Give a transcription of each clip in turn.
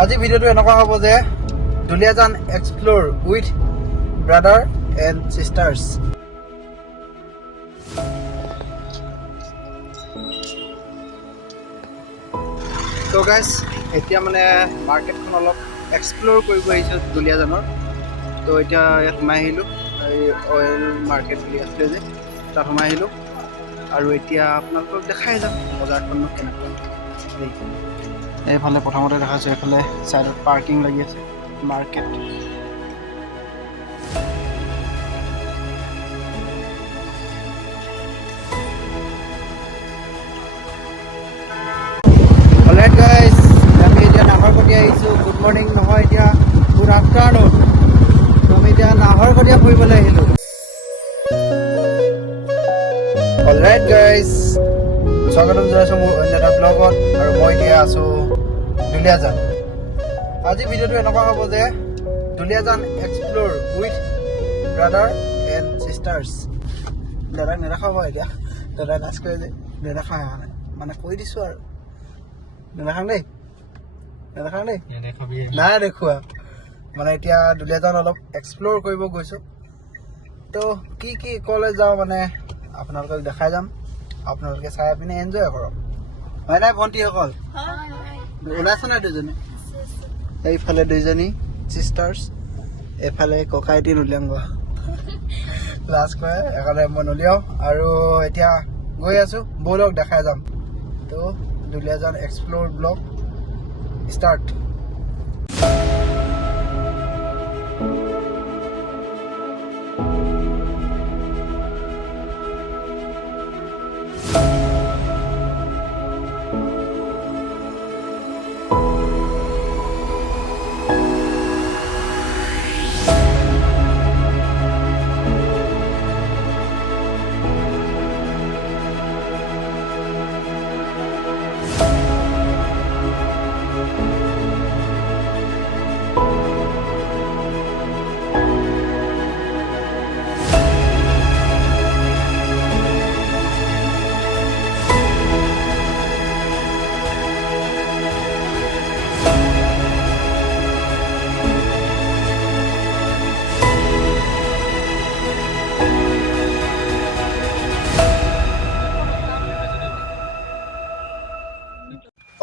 আজি ভিডিওটো এনেকুৱা হ'ব যে Duliajan explore with brother and sisters. তো গাইজ এতিয়া মানে মাৰ্কেটখন অলপ এক্সপ্ল'ৰ কৰিব আহিছোঁ দুলিয়াজানৰ। তো এতিয়া ইয়াত সোমাই আহিলোঁ, এই অইল মাৰ্কেট বুলি আছিলে যে তাত সোমাই আহিলোঁ আৰু এতিয়া আপোনালোকক দেখাই যাম বজাৰখননো কেনেকুৱা। এইফালে প্ৰথমতে দেখাইছোঁ, এইফালে ছাইডত পাৰ্কিং লাগি আছে মাৰ্কেট। অলৰাইট গাইজ, আমি এতিয়া নাহৰকটীয়া আহিছোঁ। গুড মৰ্ণিং নহয়, এতিয়া গুড আফটাৰনুন। আমি এতিয়া নাহৰকটীয়া ফুৰিবলৈ আহিলোঁ। অলৰাইট গাইজ, স্বাগতম জনাইছোঁ মোৰ অন্য এটা ব্লগত, আৰু মই এতিয়া আছোঁ দুলিয়াজান। আজি ভিডিঅ'টো এনেকুৱা হ'ব যে Duliajan explore with brother and sisters. দাদাক নেদেখাব এতিয়া, দাদাই নাচ কৰে যে নেদেখা মানে কৈ দিছোঁ আৰু নেদেখাম দেই, নেদেখাম দেই, নাই দেখুৱা মানে। এতিয়া দুলিয়াজান অলপ এক্সপ্ল'ৰ কৰিব গৈছোঁ। তো কি কি কলেজ যাওঁ মানে আপোনালোকক দেখাই যাম, আপোনালোকে চাই পিনে এনজয় কৰক, হয় নাই ভণ্টিসকল? ওলাইছে নাই দুজনী? এইফালে দুইজনী চিষ্টাৰ্ছ, এইফালে ককাইটি নুলিয়াংগ লাজ কৰে, সেইকাৰণে মই নুলিয়াওঁ। আৰু এতিয়া গৈ আছোঁ, ব'লক দেখাই যাম। তো Duliajan explore blog start.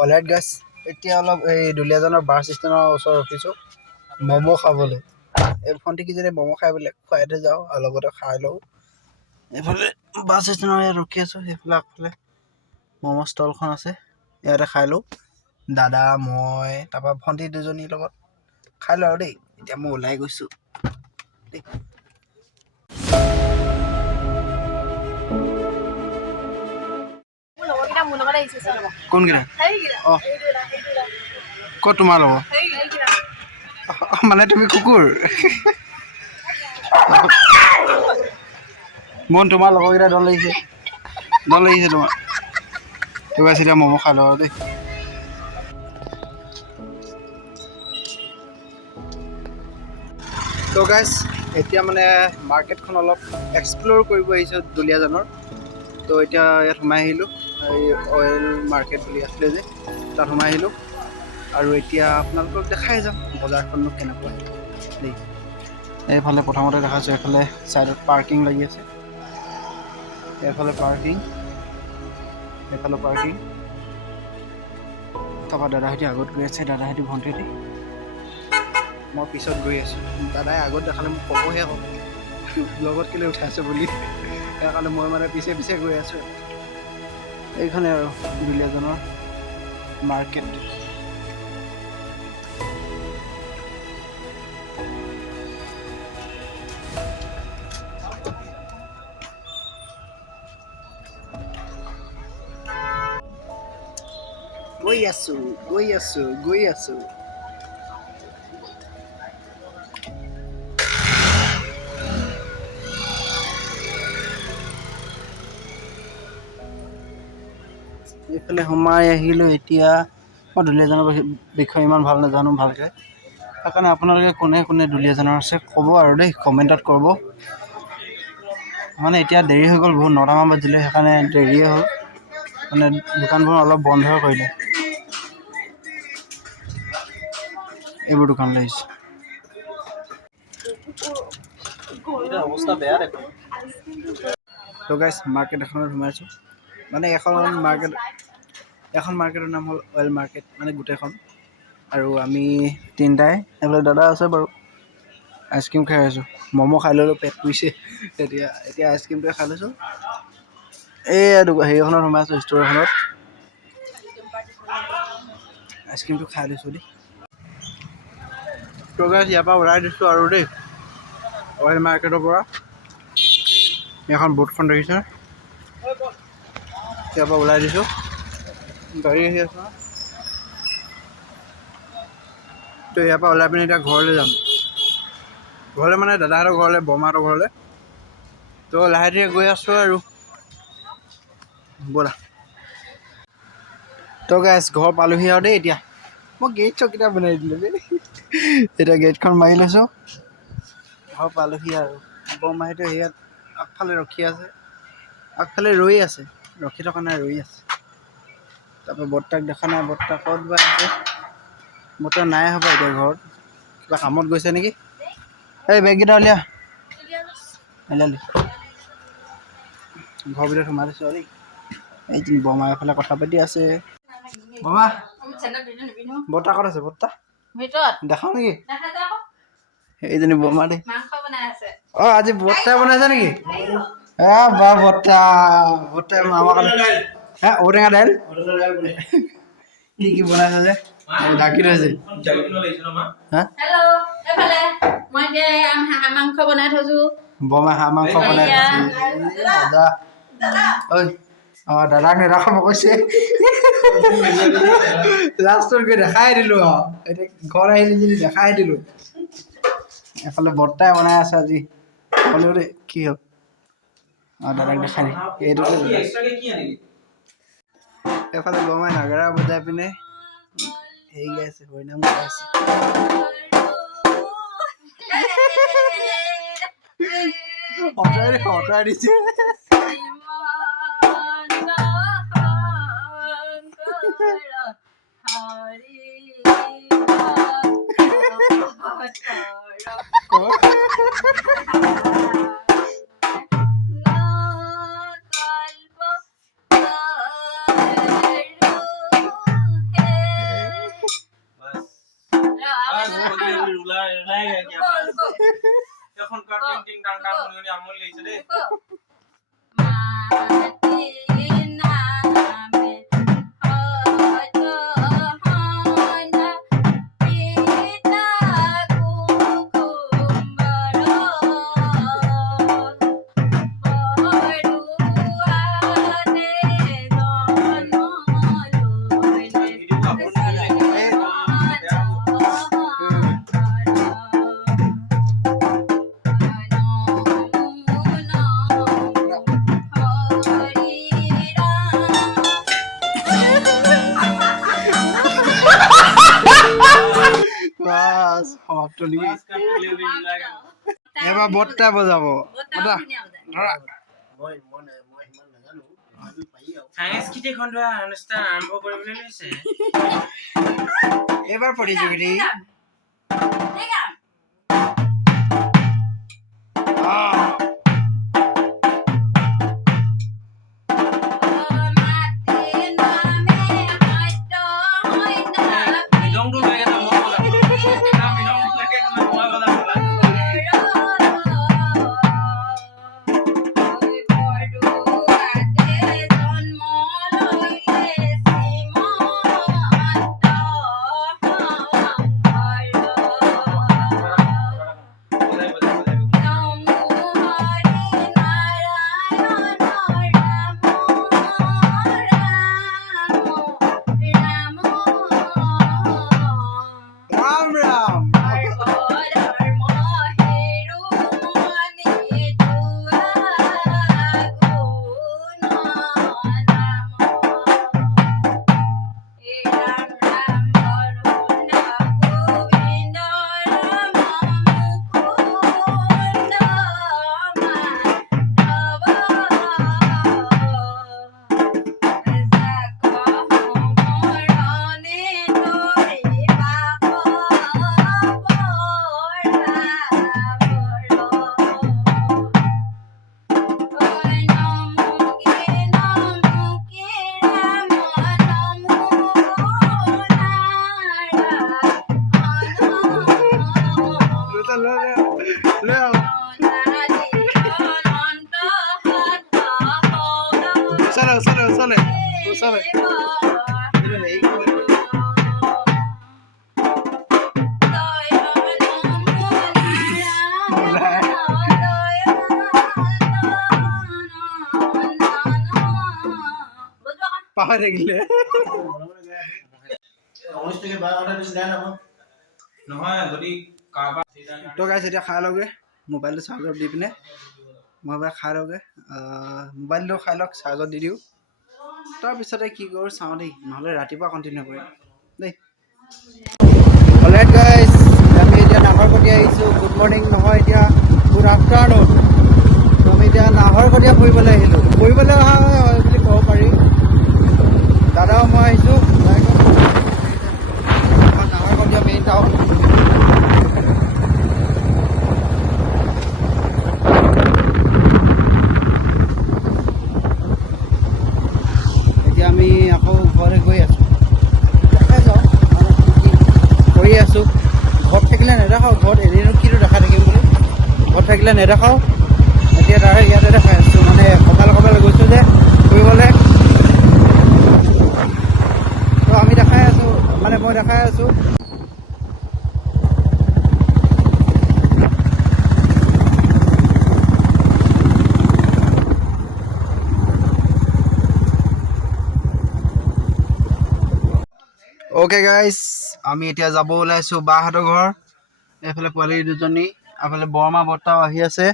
Alright guys, এতিয়া অলপ এই দুলিয়াজানৰ বাছ ষ্টেণ্ডৰ ওচৰত ৰখিছোঁ ম'ম' খাবলৈ। এই ভণ্টিকেইজনী ম'ম' খাই বোলে, খুৱাই থৈ যাওঁ আৰু লগতে খাই লওঁ। এইফালে বাছ ষ্টেণ্ডৰ ইয়াত ৰখি আছোঁ, সেইফালে আগফালে ম'ম' ষ্টলখন আছে, ইয়াতে খাই লওঁ দাদা মই, তাৰপৰা ভণ্টি দুজনীৰ লগত খাই লওঁ আৰু দেই। এতিয়া মই ওলাই গৈছোঁ দেই। কোনকেইটা? অঁ, ক'ত তোমাৰ লগৰ? মানে তুমি কুকুৰ? মন তোমাৰ লগৰকেইটা দল লাগিছে, দল লাগিছে তোমাৰ। তুমি আছে এতিয়া ম'ম' খাই লওঁ আৰু দেই। তো গাইজ এতিয়া মানে মাৰ্কেটখন অলপ এক্সপ্ল'ৰ কৰিব আহিছোঁ দুলিয়াজানৰ। তো এতিয়া ইয়াত সোমাই আহিলোঁ, এই অইল মাৰ্কেট বুলি আছিলে যে তাত সোমাই আহিলোঁ আৰু এতিয়া আপোনালোকক দেখাই যাম বজাৰখননো কেনেকুৱা দেই। এইফালে প্ৰথমতে দেখাইছোঁ, এইফালে ছাইডত পাৰ্কিং লাগি আছে, এইফালে পাৰ্কিং, এইফালে পাৰ্কিং। তাৰপৰা দাদাহঁতি আগত গৈ আছে, দাদাহঁতি ভণ্টিহঁতি, মই পিছত গৈ আছোঁ। দাদাই আগত দেখালে মোক ক'বহে আকৌ লগত কেলৈ উঠাইছে বুলি, সেইকাৰণে মই মানে পিছে পিছে গৈ আছোঁ। এইখনে আৰু দুলিয়াজানৰ মাৰ্কেট। গৈ আছোঁ, গৈ আছোঁ, গৈ আছোঁ। এইফালে সোমাই আহিলোঁ। এতিয়া মই দুলিয়াজানৰ বিষয়ে ইমান ভাল নাজানো ভালকৈ, সেইকাৰণে আপোনালোকে কোনে কোনে দুলিয়াজানৰ আছে ক'ব আৰু দেই, কমেণ্টত ক'ব। মানে এতিয়া দেৰি হৈ গ'ল বহুত, 9টামান বাজিলে, সেইকাৰণে দেৰিয়ে হ'ল। মানে দোকানবোৰ অলপ বন্ধ কৰিলে। এইবোৰ দোকান লাগিছে তো গাইছ মাৰ্কেট এখনত সোমাইছোঁ মানে এখন মাৰ্কেটৰ নাম হ'ল অইল মাৰ্কেট মানে গোটেইখন আৰু আমি তিনিটাই এইফালে দাদা আছে বাৰু আইচক্ৰীম খাই আছোঁ ম'ম' খাই ল'লোঁ পেট পুৰিছে এতিয়া আইচক্ৰীমটোৱে খাই লৈছোঁ এই হেৰিখনত সোমাইছোঁ ষ্ট'ৰ এখনত আইচক্ৰীমটো খাই লৈছোঁ দেই তো গাইছ ইয়াৰ পৰা ওলাই দিছোঁ আৰু দেই অইল মাৰ্কেটৰ পৰা এখন বোটখন দেখিছে ইয়াৰ পৰা ওলাই দিছোঁ গাড়ী আহি আছে তো ইয়াৰ পৰা ওলাই পিনি এতিয়া ঘৰলৈ যাম ঘৰলৈ মানে দাদাহঁতৰ ঘৰলৈ বৰমাহঁতৰ ঘৰলৈ তো লাহে ধীৰে গৈ আছোঁ আৰু ব'লা তো গাইছ ঘৰ পালোহি আৰু দেই এতিয়া মই গেট চকীটা বনাই দিলোঁ দেই এতিয়া গেটখন মাৰি লৈছোঁ ঘৰ পালোহি আৰু বৰমাহঁতে সেয়াত আগফালে ৰখি আছে আগফালে ৰৈ আছে ৰখি থকা নাই ৰৈ আছে তাৰপৰা বৰ্তাক দেখা নাই বৰ্তা ক'ত বা আছে বৰ্তা নাই হ'ব এতিয়া ঘৰত কিবা কামত গৈছে নেকি এই বেগকেইটা উলিয়া ঘৰৰ ভিতৰত সোমাই দিছোঁ আৰু দেই এই বৰমা এফালে কথা পাতি আছে বৰমা বৰ্তা ক'ত আছে বৰ্তা দেখাও নেকি এইজনী বৰমা দেই অঁ আজি বৰ্তাই বনাইছে নেকি বা বৰ্তাই আমাৰ কাৰণে ঔটেঙা দাইল কি বনাইছে যে ঢাকি থৈছে মাংস বনাই থৈছো বৰমাই হাঁহ মাংস বনাই থৈছে মজা ঐ অঁ দাদাক নেদেখাব কৈছে লাষ্টত গৈ দেখাই দিলোঁ আৰু এতিয়া ঘৰ আহিলে যদি দেখাই দিলোঁ এফালে বৰ্তাই বনাই আছে আজি হ'লেও দেই কি হ'ল অঁ দাদাক দেখাই দি এইটোকে এফালে বৰমাই নাগাৰা বজাই পিনে হেৰি গাই আছে হৰিনাম গাই আছে অঁতৰাই দিছে এবাৰ বৰ্তা বজাব ধৰা সাংস্কৃতিক সন্ধিয়া অনুষ্ঠান আৰম্ভ কৰিবলৈ লৈছে এবাৰ প্ৰতিযোগিতা চলে পাহৰি থাকিলে নহয় যদি কাৰোবাৰ তো গাইছ এতিয়া খাই লওঁগৈ মোবাইলটো চাৰ্জত দি পিনে মই এবাৰ খাই লওঁগৈ মোবাইলটো খাই লওক চাৰ্জত দি দিওঁ তাৰপিছতে কি কৰোঁ চাওঁ দেই নহ'লে ৰাতিপুৱা কণ্টিনিউ কৰিম দেই অলৰাইট গাইজ আমি এতিয়া নাহৰকটীয়া আহিছোঁ গুড মৰ্ণিং নহয় এতিয়া গুড আফটাৰনুন আমি এতিয়া নাহৰকটীয়া ফুৰিবলৈ আহিলোঁ ফুৰিবলৈ অহা হয় বুলি ক'ব পাৰি দাদাও মই আহিছোঁ নাহৰকটীয়া মেইন টাউন এতিয়া আমি আকৌ ঘৰলৈ গৈ আছোঁ দেখাই যাওঁ কৰি আছোঁ ঘৰত থাকিলে নেদেখাওঁ ঘৰত এদিনো কিটো দেখা থাকিম বুলি ঘৰত থাকিলে নেদেখাওঁ এতিয়া তাৰে ইয়াতে দেখাই আছোঁ মানে কপাল গৈছোঁ যে ফুৰিবলৈ তো আমি দেখাই আছোঁ মানে মই দেখাই আছোঁ অ'কে গাইজ আমি এতিয়া যাব ওলাইছোঁ বাহঁতৰ ঘৰ এইফালে পোৱালি দুজনী এইফালে বৰমা বৰ্তাও আহি আছে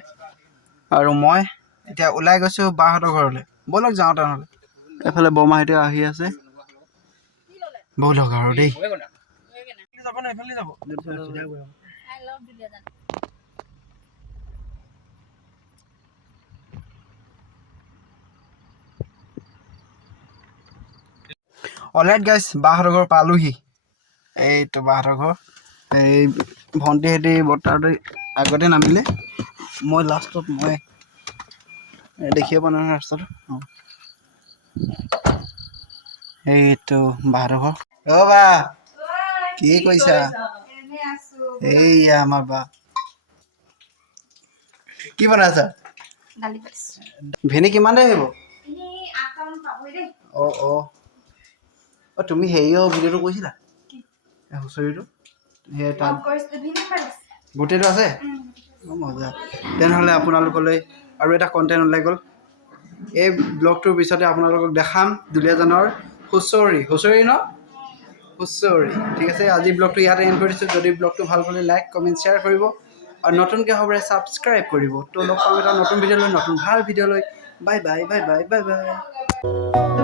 আৰু মই এতিয়া ওলাই গৈছোঁ বাহঁতৰ ঘৰলৈ ব'লক যাওঁ তেনেহ'লে এইফালে বৰমাহঁতে আহি আছে ব'লক আৰু দেই অলৰাইট গাইজ বাহঁতৰ ঘৰ পালোহি এইটো বাহঁতৰ ঘৰ এই ভণ্টিহেঁতি বৰ্তাহঁতে আগতে নামিলে মই লাষ্টত মই দেখিব পোৱা নহয় ৰাস্তাটো এইটো বাহঁতৰ ঘৰ অ' বা কি কৰিছা এইয়া আমাৰ বা কি বনাইছা ভেনি কিমান দেৰি আহিব অঁ অঁ অ' তুমি হেৰিও ভিডিঅ'টো কৈছিলা হুঁচৰিটো সেই তাত গোটেইটো আছে অঁ মজা তেনেহ'লে আপোনালোকলৈ আৰু এটা কণ্টেণ্ট ওলাই গ'ল এই ব্লগটোৰ পিছতে আপোনালোকক দেখাম দুলীয়াজানৰ হুঁচৰি ন হুঁচৰি ঠিক আছে আজি ব্লগটো ইয়াতে এণ্ড কৰি দিছোঁ যদি ব্লগটো ভাল পালে লাইক কমেণ্ট শ্বেয়াৰ কৰিব আৰু নতুনকৈ হ'বলৈ ছাবস্ক্ৰাইব কৰিব তো লগ পাম এটা নতুন ভিডিঅ' লৈ নতুন ভাল ভিডিঅ' লৈ bye bye bye bye bye bye